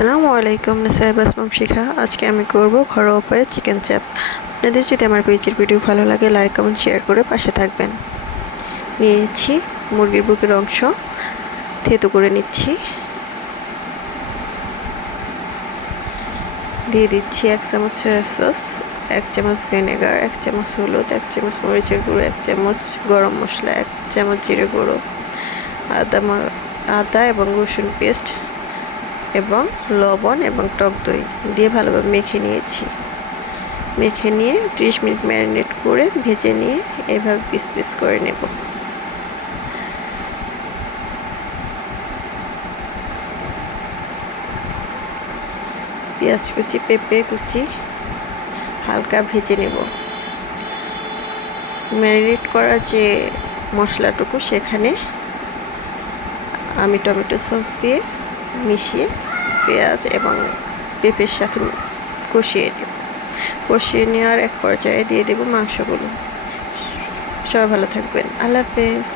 আসসালামু আলাইকুম, নাসাইব আসমাম শিখা। আজকে আমি করব ঘরোয়া উপায়ে চিকেন চাপ। আপনাদের যদি আমার পেজের ভিডিও ভালো লাগে লাইক কমেন্ট শেয়ার করে পাশে থাকবেন। নিয়ে নিচ্ছি মুরগির বুকের অংশ, থেতো করে নিচ্ছি। দিয়ে দিচ্ছি 1 চামচ সয়া সস, 1 চামচ ভিনেগার, 1 চামচ হলুদ, 1 চামচ মরিচের গুঁড়ো, 1 চামচ গরম মশলা, 1 চামচ জিরে গুঁড়ো, আদা এবং রসুন পেস্ট এবং লবণ এবং টক দই দিয়ে ভালোভাবে মেখে নিয়েছি। মেখে নিয়ে 30 মিনিট ম্যারিনেট করে ভেজে নিয়ে এভাবে পিস পিস করে নেব। পেঁয়াজ কুচি, পেঁপে কুচি হালকা ভেজে নেব। ম্যারিনেট করা যে মশলাটুকু সেখানে আমি টমেটো সস দিয়ে মিশিয়ে পেঁয়াজ এবং পেঁপের সাথে কষিয়ে নেব। কষিয়ে নেওয়ার এক পর্যায়ে দিয়ে দেব মাংসগুলো। সবাই ভালো থাকবেন। আল্লাহ হাফেজ।